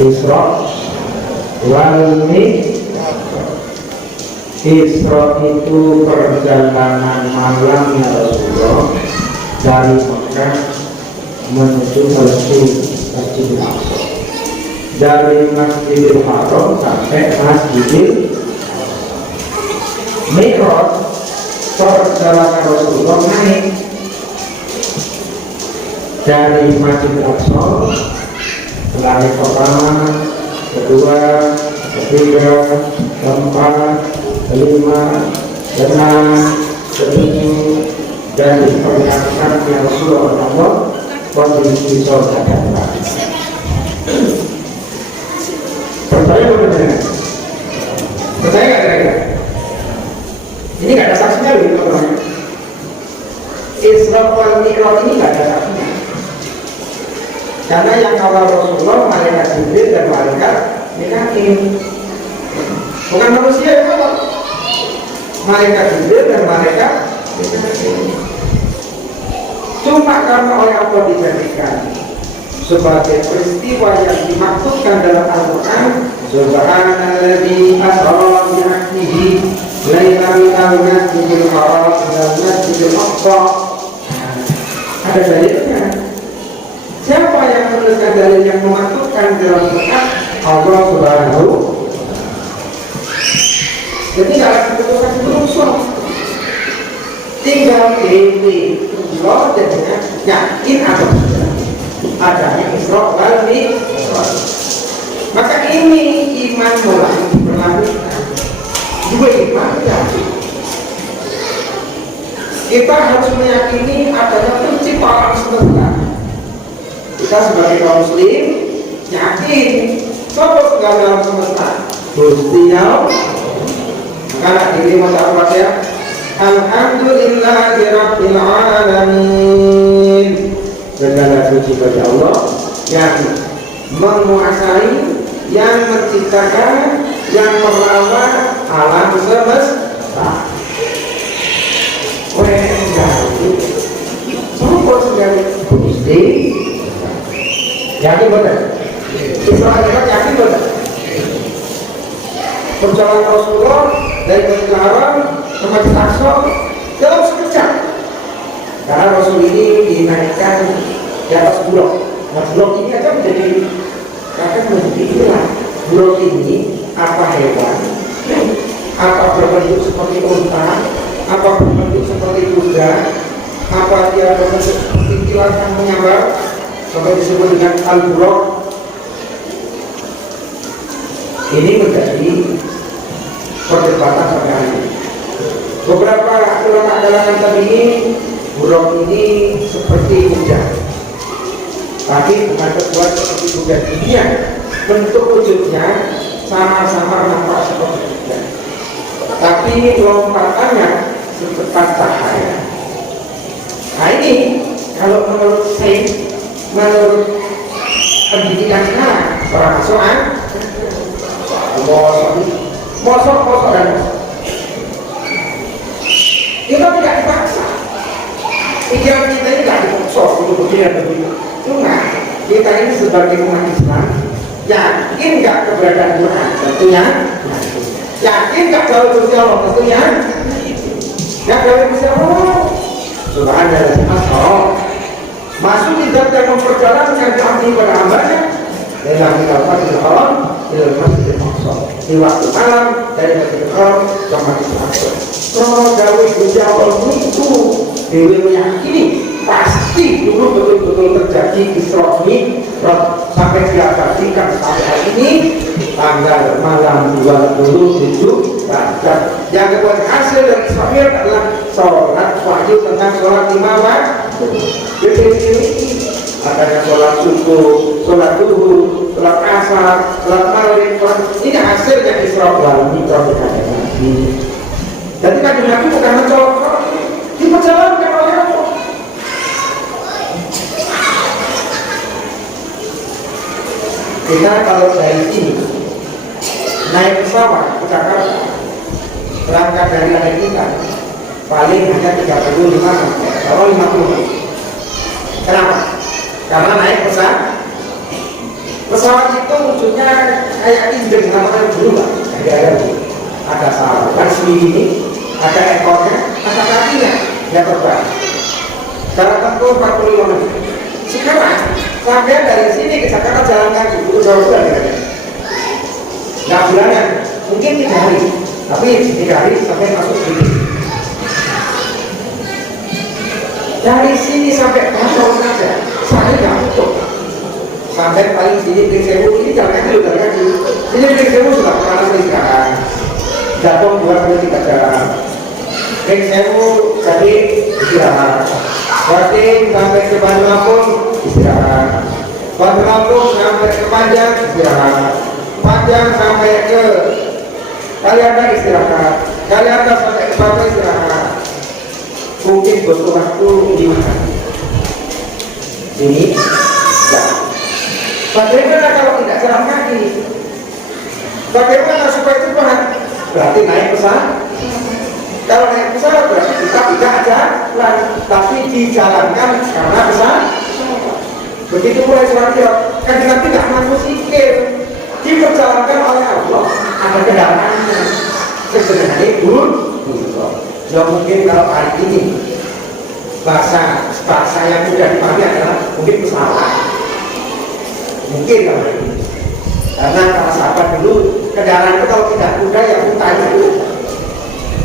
Isra wal Isra itu perjalanan malamnya Rasulullah dari Mekah menuju Masjidil Aqsa, dari Masjidil Haram sampai Masjidil Mi'raj. Perjalanan Rasulullah naik dari Masjidil Aqsa, langit pertama, kedua, ketiga, keempat, kelima, keenam, ketujuh, dan diperlihatkan yang Rasulullah Allah kondisi saudara. Percaya benar? Percaya nggak kira-kira? Ini nggak ada saksinya loh, teman-teman. Isra wal Mi'raj ini nggak ada saksinya. Karena yang kawal Rasulullah malaikat Jibril dan malaikat Mikail, bukan manusia yang kawal. Malaikat Jibril dan malaikat Mikail. Cuma karena oleh Allah dijadikan sebagai peristiwa yang dimaksudkan dalam Al-Quran, Subhanalladzi asra bi 'abdihi lailan minal masjidil haram ilal masjidil aqsa. Ada dalilnya. Siapa yang menuliskan dalil yang memaksudkan dalam Quran? Allah Subhanahu. Jadi tidak dibutuhkan berusul, tinggal pilih Allah jadinya yakin atau tidak adanya Isra wal Mi'raj. Maka ini iman mulai diberlakukan. Dua iman yakin. Kita harus meyakini adanya penciptaan semesta. Kita sebagai kaum muslim yakin sosok segala dalam semesta Gusti Allah. Karena ini masalah ya. Alhamdulillahi rabbil alamin. Segala puji bagi Allah yang menguasai, yang menciptakan, yang merawat alam semesta. Sosok segala Gusti. Yakin betul? Isra yakin betul? Perjalanan Rasulullah dari Masjidil Haram ke Masjidil Aqsa dalam sekejap. Karena Rasul ini dinaikkan di atas bulog. Nah, bulog ini aja menjadi istilah. Bulog ini apa hewan? Apa berbentuk seperti unta? Apa berbentuk seperti kuda? Apa dia berbentuk seperti kilatan menyambar? Sampai disebut dengan al-bulog. Ini menjadi perdebatan sampai hari ini. Beberapa ulama kalangan tabi'in, bulog ini seperti kuda, tapi bukan terbuat seperti kuda dunia. Bentuk wujudnya sama-sama nampak seperti kuda, tapi lompatannya secepat cahaya. Nah ini kalau menurut saya, menurut pendidikan sekarang, orang asuhan mosok dan kita tidak dipaksa. Pikiran kita ini tidak dipaksa untuk begini dan begitu. Cuma kita ini sebagai umat Islam yakin nggak keberadaan Tuhan? Tentunya yakin nggak kalau Gusti Allah? Tentunya nggak kalau Gusti Allah. Subhanallah asra masuk di dalam memperjalankan kami pada hambanya dalam Masjidil Haram ila Masjidil Aqsa, di waktu malam dari Masjidil Haram ke Masjidil Aqsa. Kalau gawe Gusti Allah itu dewe meyakini pasti dulu betul-betul terjadi Isra Mi'raj sampai diabadikan sampai hari ini tanggal malam 27 Rajab. Yang kedua hasil dari Isra Mi'raj adalah sholat wajib tentang sholat 5 waktu. Jadi adanya sholat subuh, sholat duhur, sholat asar, sholat maghrib, ini hasilnya Isra wal Mi'raj dari Nabi. Jadi kan Nabi bukan mencolok, diperjalankan oleh Allah. Kita kalau dari sini naik pesawat ke Jakarta, berangkat dari hari kita paling hanya 35 atau 50. Kenapa? Karena naik pesawat Pesawat itu wujudnya kayak indeng, namanya dulu Pak. Ada saluran segini, ada ekornya, ada kakinya, dia terbang. Jarak tempuh 45 menit. Sekarang sampai dari sini ke Jakarta jalan kaki, itu jauh sekali. Nggak bulanan, mungkin 3 hari, tapi 3 hari sampai masuk sini. Dari sini sampai Bandung saja, saya nggak butuh. Sampai paling sini Pring Sewu, ini jalan kaki loh, jalan kaki. Ini Pring Sewu sudah panas istirahat. Jatuh 2-3 jam. Pring Sewu jadi istirahat. Berarti sampai ke Bandung Lampung istirahat. Bandung Lampung sampai ke Panjang istirahat. Panjang sampai ke Kalianda istirahat. Kalianda sampai ke Papua istirahat. Mungkin butuh waktu 5 hari. Ini ya. Bagaimana kalau tidak jalan kaki? Bagaimana supaya cepat? Berarti naik pesawat. Kalau naik pesawat berarti kita tidak jalan, tapi dijalankan karena pesawat. Begitu mulai selanjutnya, kan kita tidak mampu sikir, diperjalankan oleh Allah. Ada kendaraannya. Sebenarnya pun, ya mungkin kalau hari ini bahasa yang mudah dipahami adalah mungkin pesawat. Mungkin kalau ini, karena para sahabat dulu kendaraan itu kalau tidak mudah ya hutan itu.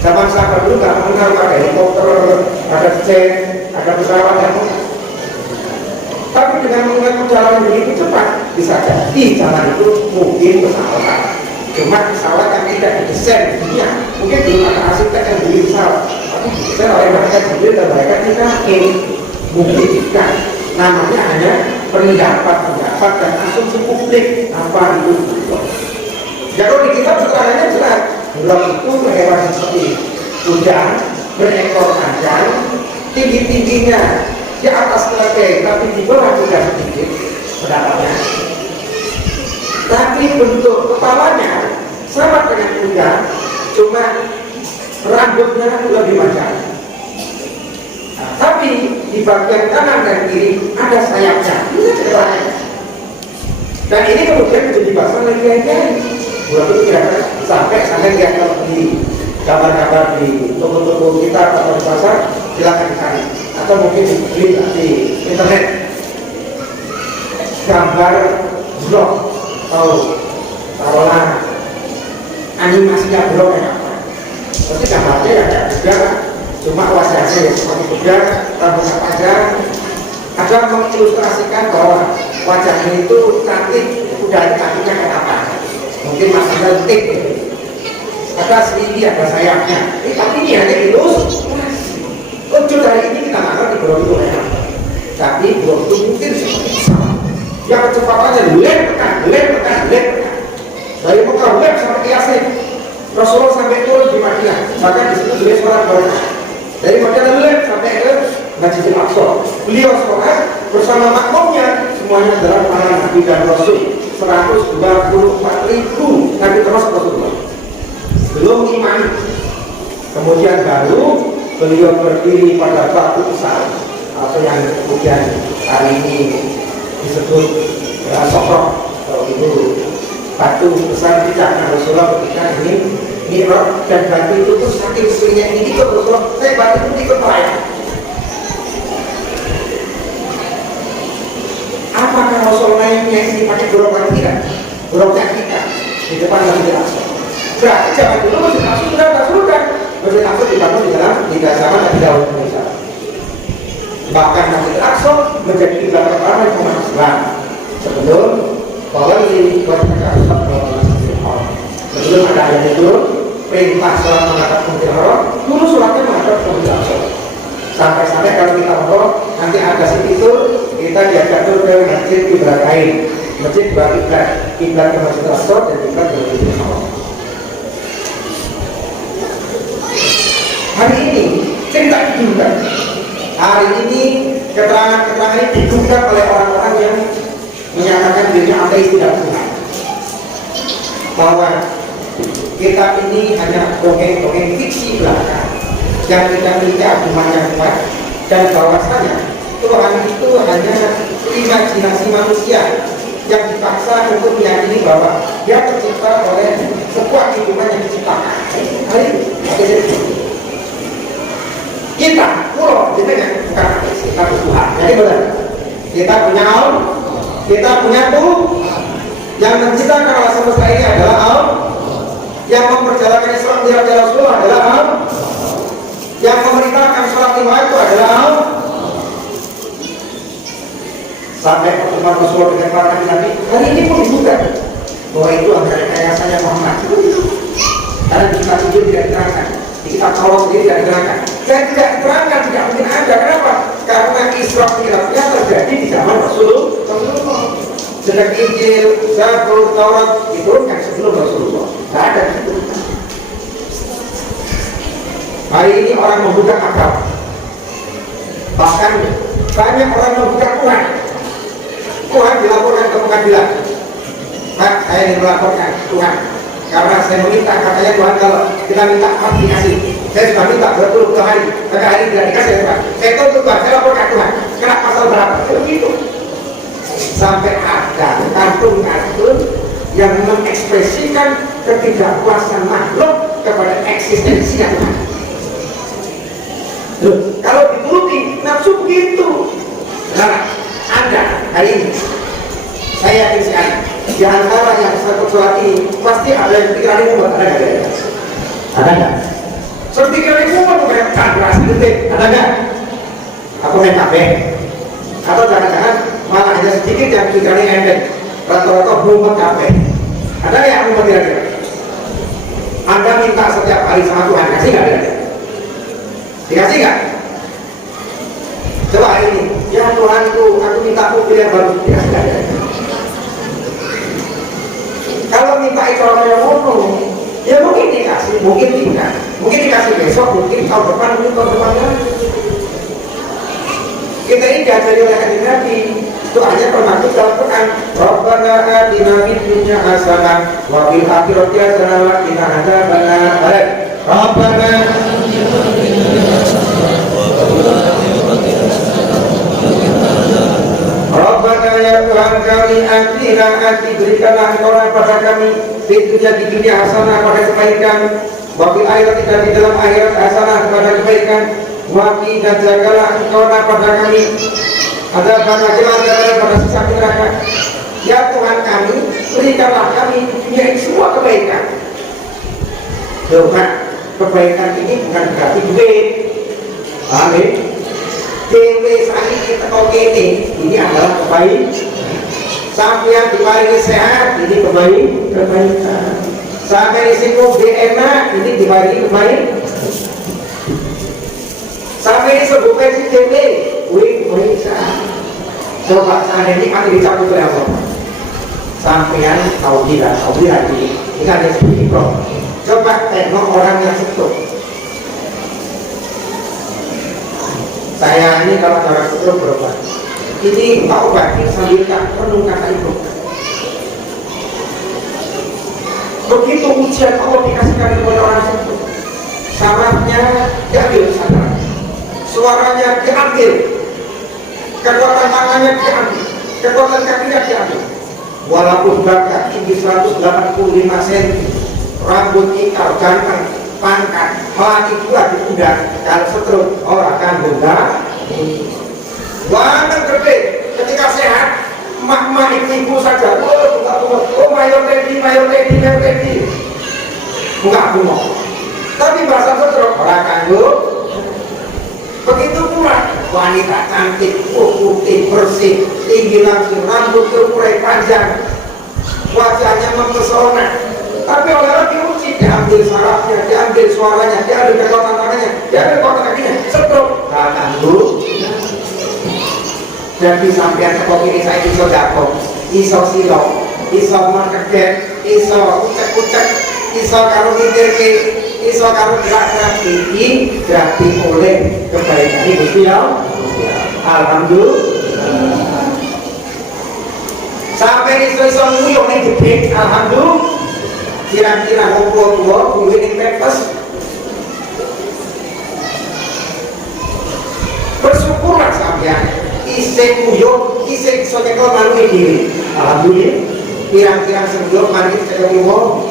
Zaman sahabat dulu nggak mengenal ada helikopter, ada jet, ada pesawat yang mudah. Tapi dengan menggunakan jalan yang begitu cepat bisa jadi jalan itu mungkin pesawat. Cuma pesawat yang tidak didesain di dunia, mungkin belum ada arsitek yang beli pesawat. Tapi didesain oleh mereka sendiri dan mereka tidak membuktikan. Namanya hanya pendapat dan asumsi publik apa itu. Ya kalau di kitab keterangannya jelas, blok itu hewan seperti kuda berekor panjang, tinggi-tingginya di atas keledai tapi di bawah kuda sedikit pendapatnya. Tapi bentuk kepalanya sama dengan kuda, cuma rambutnya lebih panjang. Nah, tapi di bagian kanan dan kiri ada sayapnya. Ini ceritanya. Dan ini kemudian menjadi bahasa lagi-lagi. Buat itu kira-kira sampai lihat kalau di gambar-gambar di toko-toko kita atau di pasar, silakan dicari. Atau mungkin dibeli di internet. Gambar blog atau taruhlah animasinya blog kayak apa. Pasti gambarnya ya kayak juga. Cuma wajahnya ya seperti kuda, rambutnya panjang. Ada mengilustrasikan bahwa wajahnya itu cantik, kuda itu kakinya kayak apa? Mungkin masih lentik. Ada selidi, ada sayapnya. Tapi ini hanya ilustrasi. Wujud hari ini kita nggak ngerti blok itu ya. Tapi blok itu mungkin seperti pesawat. Yang kecepatannya lem tekan. Dari Mekah lem sampai ke Yasin. Rasulullah sampai turun di Madinah. Bahkan di situ beliau sholat berkah. Dari Madinah lem sampai ke Masjidil Aqsa. Beliau sholat bersama makmumnya, semuanya adalah para nabi dan rasul. 124.000 nabi termasuk Rasulullah. Belum iman. Kemudian baru beliau berdiri pada batu besar atau yang kemudian hari ini disebut Sokro. Kalau itu batu besar tidak. Nah, Rasulullah ketika ini Mi'raj dan batu itu tuh saking besarnya ini ikut Rasulullah. Batu itu ikut melayang. Apakah Rasulullah yang ini pakai gerobak tidak? Gerobak kita di depan Masjidil Aqsa. Berarti zaman dulu Masjidil Aqsa sudah Masjidil Aqsa dibangun di dalam 3 zaman Nabi Daud Indonesia. Bahkan Masjidil Aqsa menjadi kiblat pertama di umat Islam sebelum Walid Wajah sebelum ada ayat itu perintah sholat menghadap Masjidil Haram, dulu sholatnya menghadap Masjidil Aqsa. Sampai-sampai kalau kita ngobrol nanti ada situ kita diajak ke masjid kiblat lain, masjid dua kiblat ke Masjidil Aqsa dan kiblat ke Masjidil Haram. Hari ini cerita diduga. Hari ini keterangan-keterangan ini diduga oleh orang-orang yang menyatakan dirinya ateis tidak Tuhan. Bahwa kitab ini hanya dongeng-dongeng fiksi belaka yang tidak memiliki argumen yang kuat, dan bahwasanya Tuhan itu hanya imajinasi manusia yang dipaksa untuk meyakini bahwa dia tercipta oleh sebuah lingkungan yang diciptakan. Kita, pulau, kita bukan kita Tuhan. Jadi benar. Kita punya Allah, kita punya Tuhan. Yang menciptakan alam semesta ini adalah Allah. Yang memperjalankan Islam di Rasulullah adalah Allah. Yang memerintahkan sholat lima itu adalah Allah. Sampai pertemuan Rasulullah dengan para nabi hari ini pun dibuka bahwa itu adalah kekayasannya Muhammad. Karena di kitab Injil tidak diterangkan, di kitab Taurat sendiri tidak diterangkan, dan tidak diterangkan tidak mungkin ada. Kenapa? Karena Isra Mi'rajnya terjadi di zaman Rasulullah. Sedang Injil, Zabur, Taurat diturunkan sebelum Rasulullah. Tidak ada itu. Hari ini orang membuka akal, bahkan banyak orang membuka Tuhan. Tuhan dilaporkan ke pengadilan. Pak, saya ingin melaporkan Tuhan karena saya meminta, katanya Tuhan kalau kita minta apa dikasih. Saya sudah minta berpuluh hari, maka hari ini tidak dikasih ya Pak. Saya tuntut Tuhan, saya laporkan Tuhan. Kena pasal berapa? Begitu. Sampai ada kartun-kartun yang mengekspresikan ketidakpuasan makhluk kepada eksistensinya Tuhan. Loh, kalau dituruti nafsu begitu. Nah, ada hari ini saya yakin sekali di antara yang saya sholat ini pasti ada yang pikiran ini buat ada nggak? Seperti pikiran ini buat bukan berhasil detik, ada nggak? Atau main kafe? Atau jangan-jangan malah hanya sedikit yang pikirannya endek, rata-rata mumet kafe. Ada yang mumet kira-kira? Anda minta setiap hari sama Tuhan, kasih nggak? Dikasih nggak? Coba hari ini, ya Tuhanku, aku minta mobil yang baru. Dikasih nggak? Kalau minta itu orang yang ngomong, ya mungkin dikasih, mungkin tidak. Mungkin dikasih besok, mungkin tahun depan, mungkin tahun depannya. Kita ini diajari oleh hadis Nabi. Itu hanya termasuk dalam Quran. Rabbana atina fid dunya hasanah wa fil akhirati hasanah wa qina adzabannar. Rabbana Rabbana ya Tuhan kami, atina berikanlah Engkau pada kami di dunia hasanah pada kebaikan, wa fil akhirati dan di dalam akhirat hasanah pada kebaikan, wa qina jagalah Engkau pada kami ada banyak pada sisa neraka. Ya Tuhan kami, berikanlah kami di dunia ini semua kebaikan. Tuhan, kebaikan ini bukan berarti duit. Amin. Dewe sakit kita kau ini adalah kebaikan. Sampai yang diparingi sehat ini kebaikan. Sampai risiko enak ini diparingi kebaikan. Sampai sembuh pensi dewe, kebaikan. Coba saya ini akan dicabut oleh Allah. Sampean tahu tidak ini ada sedikit bro. Coba tengok orang yang setuk. Saya ini kalau cara stroke berobat, ini tak obati sambil tak penuh kata ibu. Begitu ujian Allah dikasihkan kepada orang stroke, sarafnya diambil sadar, suaranya diambil, kekuatan tangannya diambil, kekuatan kakinya diambil. Walaupun bakat tinggi 185 cm, rambut ikal ganteng, pangkat, laki juga diundang. Kalau stroke orang akan bunda. Wanten gede, ketika sehat, mak-mak ibu saja. Oh mayor tedi. Enggak bunga. Tapi bahasa stroke orang kanggo. Begitu pula wanita cantik, putih, bersih, tinggi langsing, rambut terurai panjang, wajahnya mempesona. Tapi orang diuji, diambil sarafnya, diambil suaranya, diambil kekuatan tangannya, diambil kekuatan kakinya, stroke. Kata dulu. Jadi sampean kok ini saya iso dapat, iso silo, iso market, iso ucek-ucek, iso karo mikirke, iso karo gerak-gerak ini berarti oleh kebaikan ini Gusti Allah. Alhamdulillah. Sampai iso nguyuh ning gede, alhamdulillah. Kira-kira ngopo tua kuwi ning pepes. Bersyukurlah sampean iseng uyuh, iseng iso nyekel manuk dhewe. Alhamdulillah, pirang-pirang sebelum mari kita ngomong.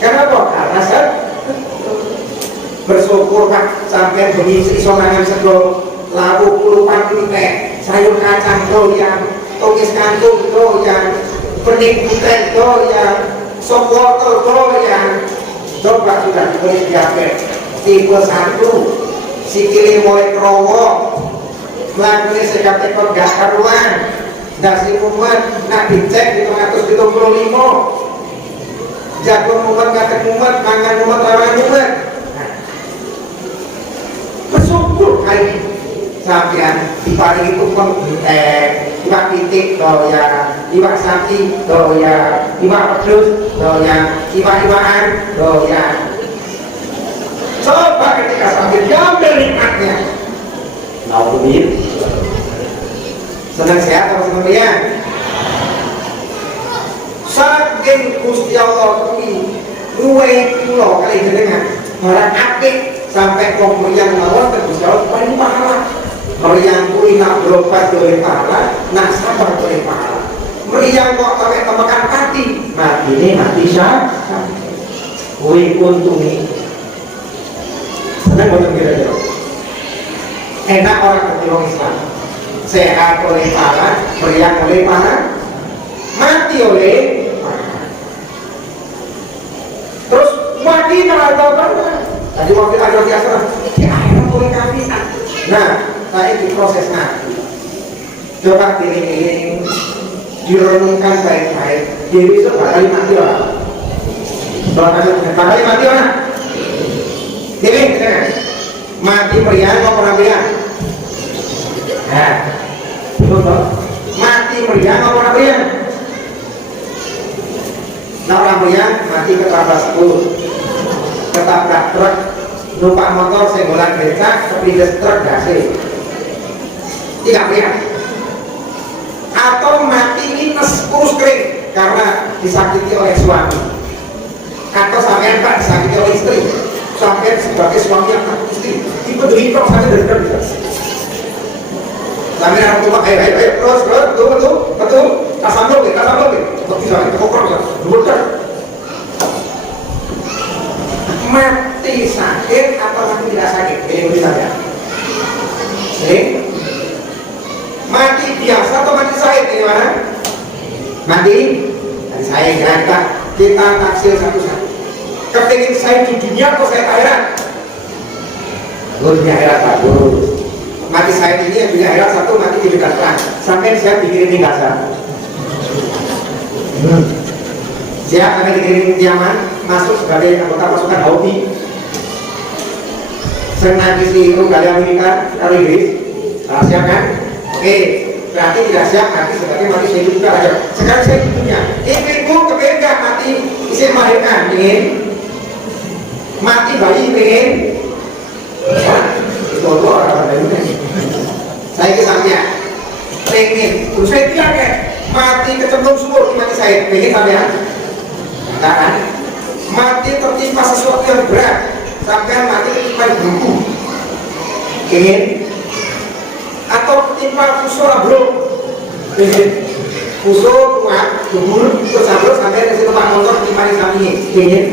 Kenapa? Karena saya bersyukur Pak sampai bengi iso mangan sego lauk kulupan teh, sayur kacang doyan, tumis kangkung doyan, bening putih doyan, sop wortel doyan. Coba sudah ditulis diabetes tipe 1, sikile mulai krowo, melakukan sikap tekor gak karuan, dasi mumet, nak dicek di 175, jago mumet, katek mumet, mangan mumet, rawan mumet. Bersyukur kali sampean diparingi tumpeng iwak titik doyan, iwak sapi doyan, iwak pedus doyan, iwak-iwakan doyan. Coba ketika sambil diambil nikmatnya, nauzubillah, senang sehat atau senang riang? Saking Gusti Allah kuwi luwe kula kali jenengan barang apik sampai kok meriang mawon ke Gusti Allah paling pahala. Meriang kuwi nak berobat oleh pahala, nak sabar oleh pahala. Meriang kok sampai temekan mati, mati ini mati syah. Kuwi untungi. Senang betul kira-kira. Enak orang berjuang Islam, sehat oleh pahala, meriang oleh pahala, mati oleh pahala. Terus mati kalau apa? Tadi waktu ada biasa, di akhirat oleh kami. Nah, saya di proses mati. Coba dilihat, direnungkan baik-baik. Dia bisa bakal mati orang. Bakal mati orang. Ini mati meriang apa meriang? Nah, betul. Mati meriang apa meriang? Nah, orang meriang mati ketabrak 10, ketabrak truk, numpak motor senggolan becak, kepindes truk gasih. Tidak meriang. Atau mati minus kurus kering karena disakiti oleh suami. Atau sampai pak disakiti oleh istri. Sampai sebagai suami yang takut istri tipe derita sampai derita sampai anak tua ayo terus betul kasam lagi untuk bisa kokor ya betul mati sakit atau mati tidak sakit ini bisa ya mati biasa atau mati sakit ini mana mati saya kita taksir satu-satu. Kepingin saya di dunia atau saya akhirat? Dunia akhirat bagus. Mati saya ini dunia akhirat satu, mati di dekat terang. Sampai saya dikirim di Gaza. Siap akan dikirim Yaman, masuk sebagai anggota pasukan Houthi. Senang isi kali Amerika, kali Inggris. Siap kan? Oke, berarti tidak siap mati sebagai mati saya juga aja. Sekarang saya di dunia. Ibu kepingin gak mati isi melahirkan, ingin mati bayi pengen itu orang saya kesamnya pengen terus saya tidak kayak mati kecemplung sumur mati saya pengen sampean kan mati tertimpa sesuatu yang berat sampai mati ketimpa buku pengen atau ketimpa fusur bro pengen fusur kuat gugur terus sampai dari tempat motor ketimpa di sampingnya pengen.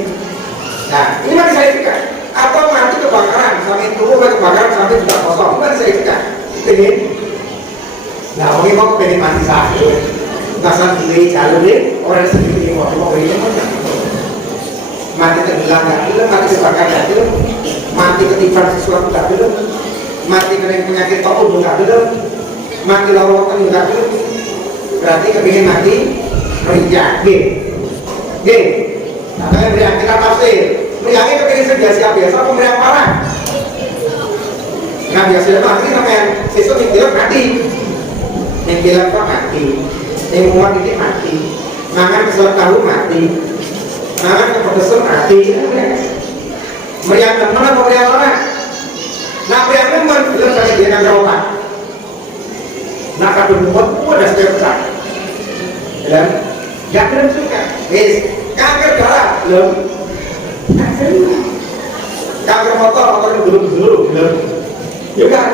Nah, ini mati saya juga. Atau mati kebakaran sampai tubuh kebakaran sampai juga kosong. Ini mati saya juga. Pengen. Nah, mungkin mau pengen mati sakit. Nasab diri jalur deh. Orang sendiri mau ini mana? Mati tenggelam nggak belum? Mati kebakaran nggak belum? Mati ketimpa sesuatu nggak belum? Mati kena penyakit tokul nggak belum? Mati lawatan nggak belum? Berarti kepingin mati meriang. G. Nah, meriang kita tafsir. Meriangnya kepingin sebiasa-biasa apa meriang parah? Nah, biasanya mati sampai siswa yang bilang mati. Yang bilang kok mati. Yang muat ini mati. Mangan kesel tahu mati. Mangan kepedesan mati. Meriang teman apa meriang orang? Nah, meriang teman bilang pakai dia yang rotan. Nah, kadang muat ada setiap besar. Dan gak belum suka. Kanker darah belum. Kanker motor belum. Ya kan.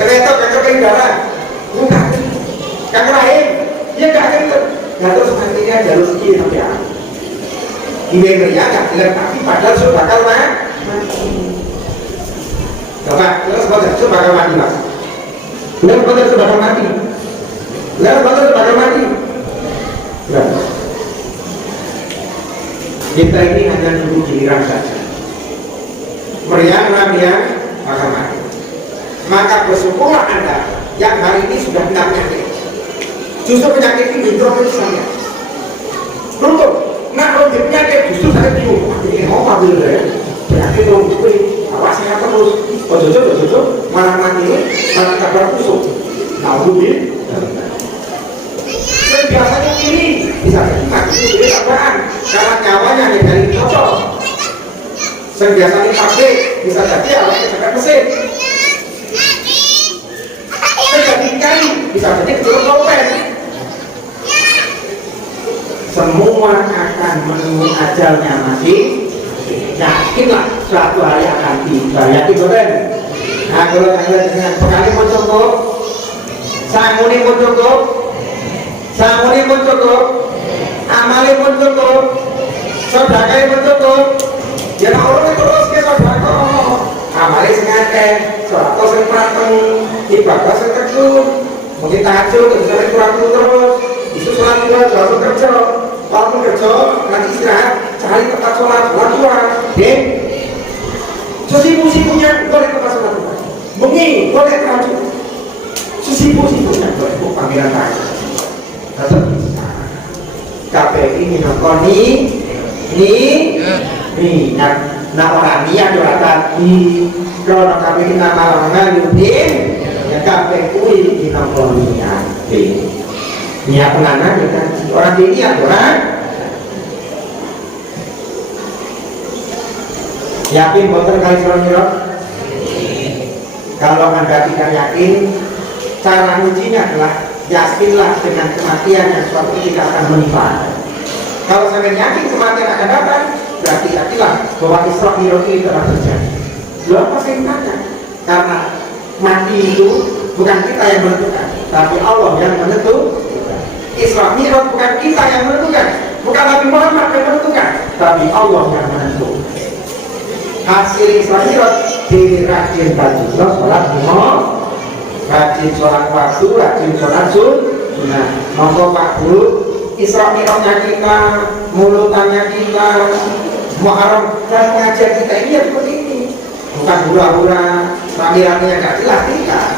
Ternyata kakak kayu darah, bukan. Kakak lain, dia kakak itu. Nah terus nantinya jalur kiri sampai apa? Gimana ya? Nggak dilengkapi padahal sudah bakal mati. Coba, terus sudah bakal mati mas. Benar benar sudah bakal mati. Benar benar sudah bakal mati. Benar. Kita ini hanya nunggu giliran saja. Meriang bakal mati. Maka bersyukurlah Anda yang hari ini sudah kena penyakit. Justru penyakit ini berarti saya. Beruntung, nah kalau penyakit justru saya bingung. Ini mau ambil ya? Penyakit dong, awas sehat terus. Ojo, malah mati, malah kabar busuk. Nah, ini biasanya ini bisa jadi mati itu apaan? Karena nyawanya hanya dari cocok. Biasanya pabrik bisa jadi awalnya dekat mesin. Jadi kayu bisa jadi kecelok pulpen. Semua akan menunggu ajalnya masih. Yakinlah suatu hari akan tiba. Yakin betul? Nah kalau kalian dengan pekali pun cukup, sanguni pun cukup, amali pun cukup, sodakai pun cukup. Ya Allah terus ke sodako, amali sengaja, sodako sing prateng, ibadah sing tekun, mungkin tahajud terus sering kurang terus, isu sholat dua, jauh kerja. Kalau kerja, nanti istirahat, cari tempat sholat dua, deh. Sesibu-sibunya boleh tempat sholat dua. Bengi boleh kerja. Sesibu-sibunya boleh panggilan tanya. Tetap KPI minokoni, nak orang niat doakan di kalau KPI nama orang yudin, ya KPI minokoni niat penganan ya orang diniat orang yakin boten kali sira. Kalau Anda tidak yakin, cara ujinya adalah yakinlah dengan kematian yang suatu ketika akan menimpa. Kalau sampai yakin kematian akan datang, berarti yakinlah bahwa Isra Mi'raj itu akan terjadi. Belum pasti tanya, karena mati itu bukan kita yang menentukan, tapi Allah yang menentukan. Isra Mi'raj bukan kita yang menentukan, bukan Nabi Muhammad yang menentukan, tapi Allah yang menentukan. Hasil Isra Mi'raj dari rajin baju sholat imam, rajin sholat waktu, rajin sholat sunnah. Monggo Pak Bu, Isra Mi'rajnya kita, mulutannya kita, Muharram dan pengajian kita ini ya seperti ini. Bukan hura-hura, rame-rame yang gak jelas, tidak.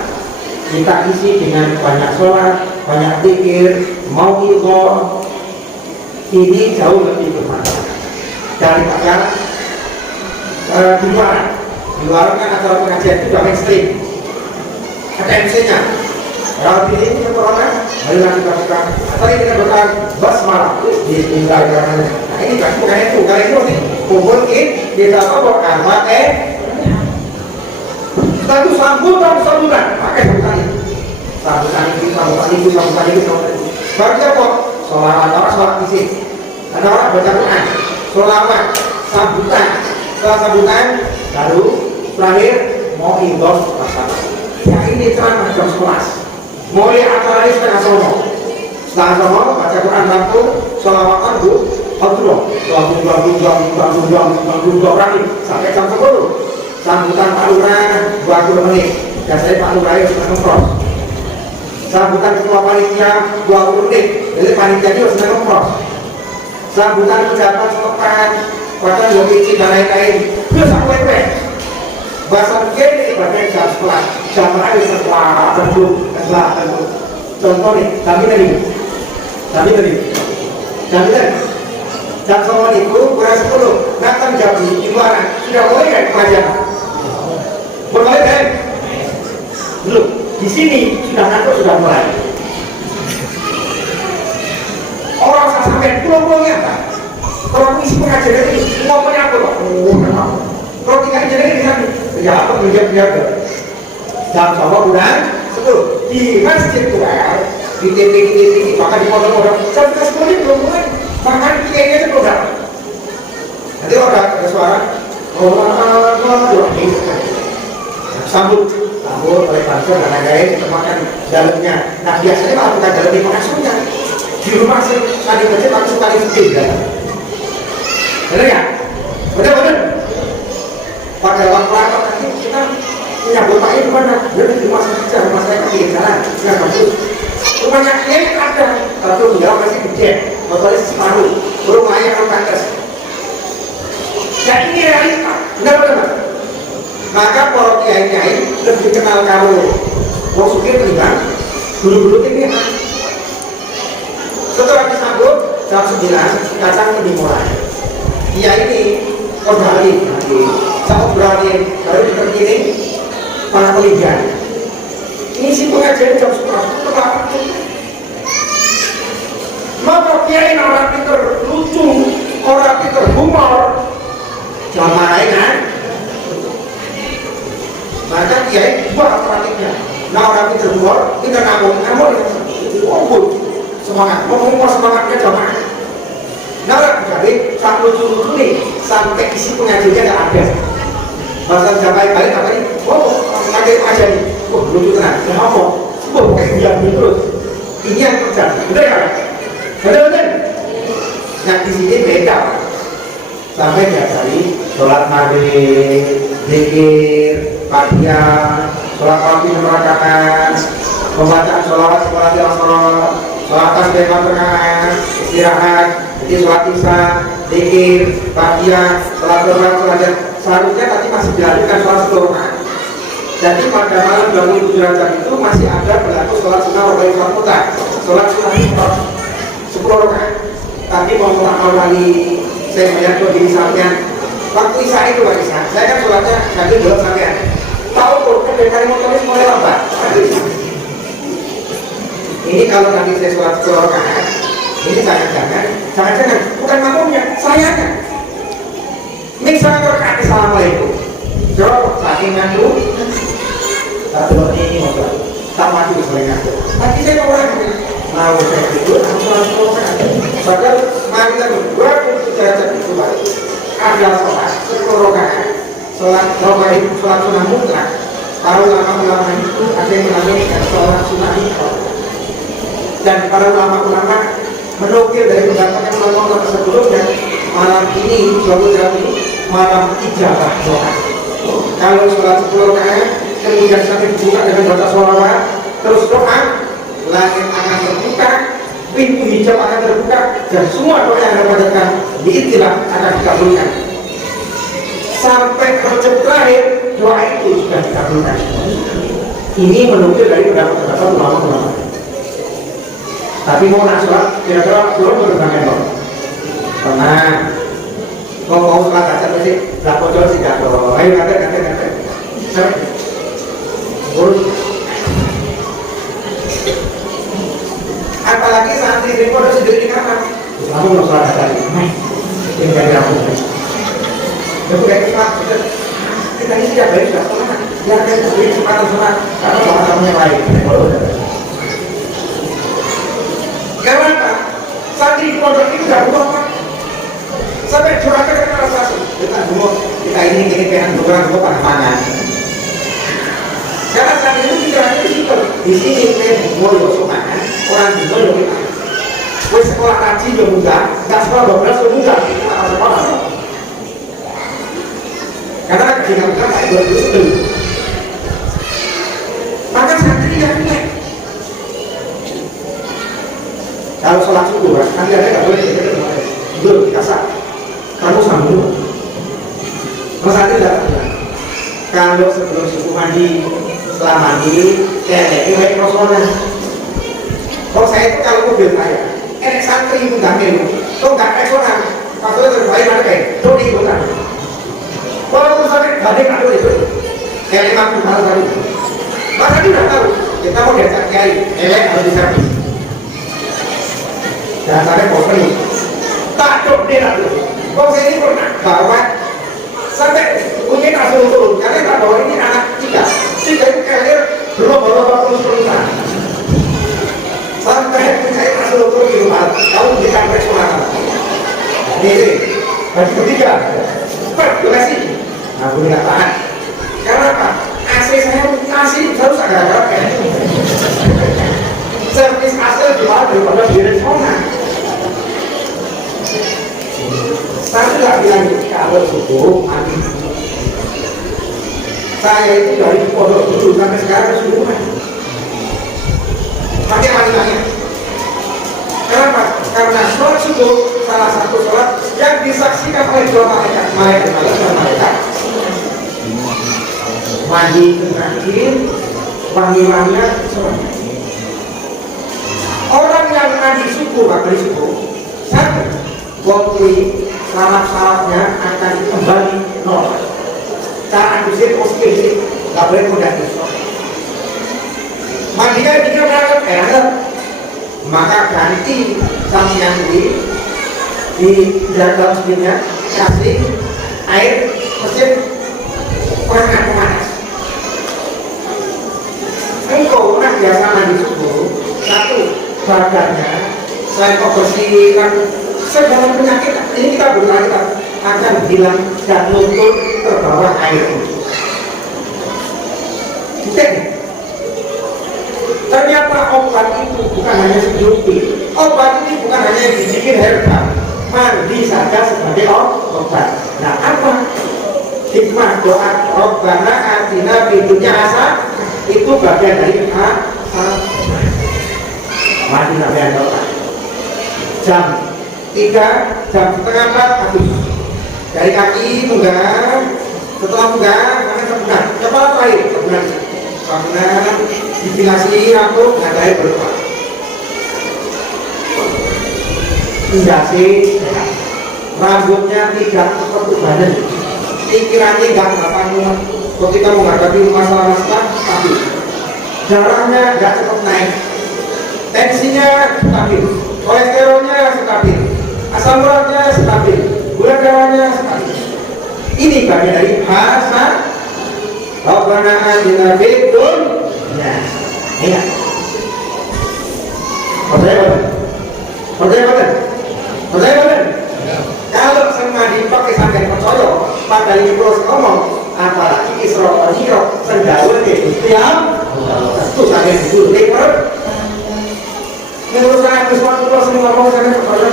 Kita isi dengan banyak sholat, banyak zikir, mau ilmu. Ini jauh lebih bermanfaat daripada di luar kan acara pengajian itu sudah mainstream, ada MC-nya. Kalau ini corona, marilah kita buka. Tadi kita buka bus malam di tinggal karena nah ini kan bukan itu, kali itu sih kumpul kita bawa karma kita itu sambutan, pakai sambutan itu, sambutan itu. Baru apa? Sholat isi. Ada orang baca Quran, sholawat, sambutan. Setelah sambutan, baru terakhir mau indos pasal. Yang ini ceramah jam 11. Mulai acara ini setengah sono. Setengah sono baca Quran langsung, sholawatan bu, Allah, sampai jam 10. Sambutan Pak Lurah 20 menit. Dan saya Pak Lurah itu sudah ngepros. Sambutan ketua panitia 20 menit. Jadi panitia itu sudah ngepros. Sambutan pejabat setempat, bahkan yang izin dan lain-lain. Terus aku bahasa begini bagian jam sekolah. Jam lain setelah tentu. Contoh nih, kami tadi. Jam 9 itu kurang 10. Datang jam di luar. Sudah mulai kan pengajian? Mulai kan? Belum. Di sini sudah ngantuk, sudah mulai. Orang sampai pulau-pulaunya apa? Kalau isi pengajian ini ngomongnya apa? Kalau tinggal jadi di sana, ya apa penjaga? Jam sama bulan 10 di masjid tua, di TV, bahkan di pondok-pondok. Sampai 10 ini belum mulai. Bahkan kayaknya itu belum dapat. Nanti ada suara, sambut. tahu oleh bangsa dan lain-lain kita makan dalamnya. Nah biasanya kalau bukan dalam pengasuhnya di rumah sih sekali kecil aku sekali sedih ya. Bener ya? Bener. Pada waktu apa nanti kita menyambut Pak ini mana? Dia di rumah saja, rumah saya kaki jalan, nggak bagus. Rumahnya ini ada, tapi enggak masih gede, motornya separuh, rumahnya kalau kandas. Ya ini realita, benar. Maka para kiai-kiai lebih kenal kamu. Wong sugih menimbang dulu ini. Setelah disambut jam 9 kacang dimulai. Kiai ini kembali lagi. Saat berani baru diterkini para peligan. Ini si pengajian jam 11 maka kiai orang pinter lucu, orang pinter humor, jamaah kan? Maka kiai buat alternatifnya. Nah orang pinter humor, kita ngomong semangat, ngomong semangatnya jamaah. Nah jadi saat lucu nih sampai isi pengajiannya nggak ada. Masa sampai balik apa nih? Oh ngajarin aja nih. Oh lucu tenang. Kenapa? Oh kayak bilang terus. Ini yang terjadi. Bener ya? Bener. Nah di sini beda. Sampai diajari sholat maghrib, zikir, fatihah, sholat maghrib 6 rakaat, pembacaan sholawat sholat tasbih 4 rakaat, istirahat, jadi sholat isya, zikir, fatihah, sholat seharusnya tadi masih dilakukan sholat sunnah. Jadi pada malam 27 Rajab itu masih ada berlaku sholat sunnah wajib sholat mutlak, sholat sunnah itu 10 rakaat. Tapi mau awal kali saya melihat kondisi sampaian waktu isya itu Pak Isya, saya kan sholatnya nanti belum sampean. Tahu kok dari motoris mulai lambat. Ini kalau nanti saya sholat 10 rakaat, ini jangan bukan makmumnya, sayanya. Misalnya rakaat assalamualaikum. Jawab saking ngaku. Satu ini motor. Tak mati misalnya ngaku. Tapi saya mau orang mau saya tidur, aku sholat 10 rakaat. Padahal mari kita berdua untuk derajat itu Pak. Ada sholat 10 rakaat. Sholat sunnah mutlak. Para ulama-ulama itu ada yang menamaikan sholat sunnah itu. Dan para ulama-ulama menukil dari pendapat yang ulama sebelumnya, malam ini suatu jam ini malam ijabah doa. Kalau sholat 10 rakaat kemudian sampai dibuka dengan baca sholawat terus doa, langit akan terbuka, pintu hijab akan terbuka, dan semua doa yang Anda panjatkan diistilah akan dikabulkan. Sampai rojab terakhir doa itu sudah dikabulkan. Ini menukil dari pendapat ulama-ulama. Tapi mau nak sholat, kira-kira belum berbangun dong. Tenang. Mau sholat aja mesti tak bocor sih jatuh. Ayo kata. Apalagi santri ini kode sendiri di kamar. Kamu mau sholat aja lagi. Ini dari aku. Itu kayak kita ini setiap hari sudah sholat. Biar kita beri kesempatan sholat. Karena sholat yang lain. Karena apa? Santri di pondok itu tidak butuh apa? Sampai curahkan ke rasa kita ini pengen bukan pada mana? Karena santri itu pikirannya di sini pengen buat yosokan orang di mana kita? Wes sekolah kaji juga mudah, nggak sekolah 12 juga mudah, kita akan sekolah. Karena ketika kita kayak 20 maka santri yang naik. Kalau sholat subuh, nanti ada nggak boleh dulu kita sah. Kamu sambung. Mas Adi tidak bilang. Kalau sebelum subuh mandi, setelah mandi, ini baik personal. Kalau saya itu kalau mobil saya, santri itu nggak milu, kalau nggak personal, maksudnya terbaik mana kayak, itu diikutan. Kalau sampai badai nggak boleh itu, kayak 50 malam tadi. Mas Adi udah tahu, kita mau diajak kiai, harus diservis. Jangan sampai bosan takut dia nak tuh. Kau saya ini pernah bawa sampai punya kasus turun. Karena tak bawa ini anak tiga itu karir belum bawa 40 tahun. Sampai punya kasus turun di rumah. Kau berikan personal. Ini bagi ketiga. Cepat, terima kasih. Aku tidak tahan. Karena apa? AC saya AC Saya nggak bilang kalau subuh mati. Saya itu dari pondok dulu sampai sekarang subuh mati. Pakai mati-mati. Kenapa? Karena sholat subuh salah satu sholat yang disaksikan oleh dua malaikat. Malaikat. Mandi terakhir, wangi-wangian sholat. Orang yang mandi subuh, mandi subuh, satu, waktu syarat-syaratnya akan kembali nol. Cara usir positif, nggak boleh mudah besok. Mandinya jika berangkat maka ganti sampean di dalam sendirinya kasih air mesin panas. Engkau orang biasa mandi subuh, satu badannya saya kok bersihkan segala penyakit ini kita berkata akan hilang dan luntur terbawa air. Ternyata obat itu bukan hanya sejuti. Obat ini bukan hanya yang dibikin herbal. Mandi saja sebagai obat. Nah apa? Hikmah doa Rabbana atina fid dunya hasanah itu bagian dari mandi sampai doa. Jam 3, jam setengah 4 habis. Dari kaki pegang, setelah pegang, makan sepegang. Kepala terakhir sepegang. Bangunan, dipilasi rambut, nggak ada berubah. Indasi, rambutnya tidak seperti badan. Pikirannya nggak muat. Kalau kita menghadapi masalah-masalah, tapi darahnya nggak cepat naik. Tensinya stabil, kolesterolnya stabil, asam uratnya stabil, gula darahnya stabil. Ini bagian dari hasanah. Rabbana atina fid dunya. Ingat. Percaya. Kalau sama dipakai sampai percaya, pada ini terus ngomong antara Isra dan Mi'raj sendawa itu tiap itu sampai dulu lebar. Menurut saya sesuatu semua ngomong sampai percaya.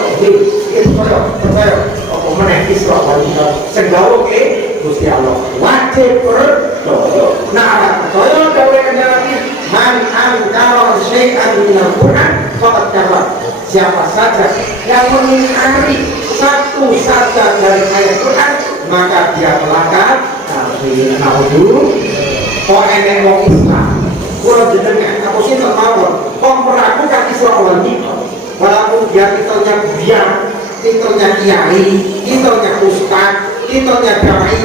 Apa mana Isra dan Mi'raj sendawa ke Gusti Allah wajib percaya. Nah, percaya dawuh Kanjeng Nabi, man ankara syai'an minal Qur'an faqad kafar. Siapa saja yang mengingkari satu saja dari ayat Quran, maka dia melanggar kafir. Naudzu kok enek wong Islam kula jenengan apa sih mawon kok meragukan Isra wal Mi'raj, walaupun dia titelnya biar, titelnya kiai, titelnya ustaz, titelnya dai,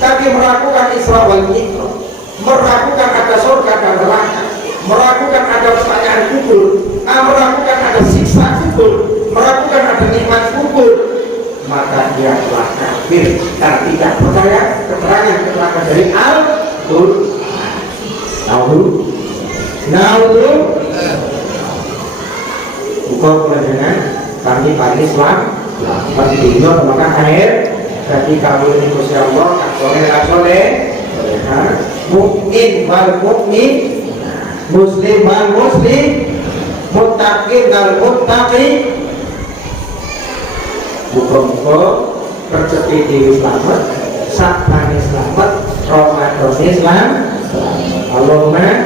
tapi meragukan Isra wal Mi'raj, meragukan ada surga dan neraka, meragukan ada pertanyaan kubur, meragukan ada siksa kubur, meragukan ada nikmat kubur, maka dia telah kafir dan tidak percaya keterangan dari Al-Qur'an. Naudzu buka pelajaran kami pagi Islam pagi dino memakan air jadi kamu ini Gusti Allah soleh mukmin wal mukmin, muslim wal muslim, muttaqin wal muttaqi. Muka-muka rezeki dhewe slamet, sakmane slamet, Ramadan Islam. Allahumma